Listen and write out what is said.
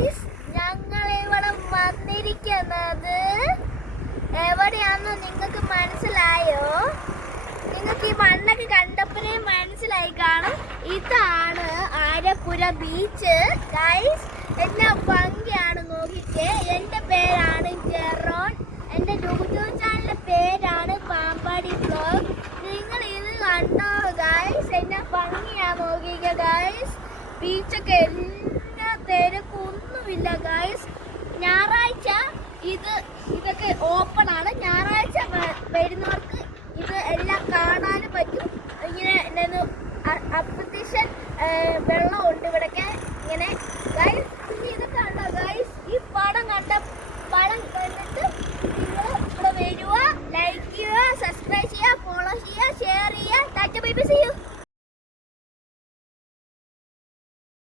Guys, ഞങ്ങൾ ഇവിടെ വന്നിരിക്കുന്നത് എവിടെയാണെന്ന് നിങ്ങൾക്ക് മനസ്സിലായോ? നിങ്ങൾക്ക് ഈ മണ്ണൊക്കെ കണ്ടപ്പോഴേ മനസ്സിലായി കാണും. ഇതാണ് ആലപ്പുഴ ബീച്ച്. ഗൈസ്, എന്നാ ഭംഗിയാണ് നോക്കിക്കേ. എൻ്റെ പേരാണ് ജെറോൺ. എൻ്റെ യൂട്യൂബ് ചാനലിൻ്റെ പേരാണ് പാമ്പാടി വ്ലോഗ്. നിങ്ങൾ ഇത് കണ്ടോ ഗൈസ്? എന്നാ ഭംഗിയാ നോക്കിക്കേ ഗൈസ്. ബീച്ചൊക്കെ എല്ലാ തിരക്കൊന്നുമില്ല ഗൈസ്. ഞായറാഴ്ച ഇതൊക്കെ ഓപ്പൺ ആണ്. ഞായറാഴ്ച വരുന്നവർക്ക് ഇത് എല്ലാം കാണാനും പറ്റും. ഇങ്ങനെ അപ്രത്യക്ഷൻ വെള്ളമുണ്ട് ഇവിടെയൊക്കെ.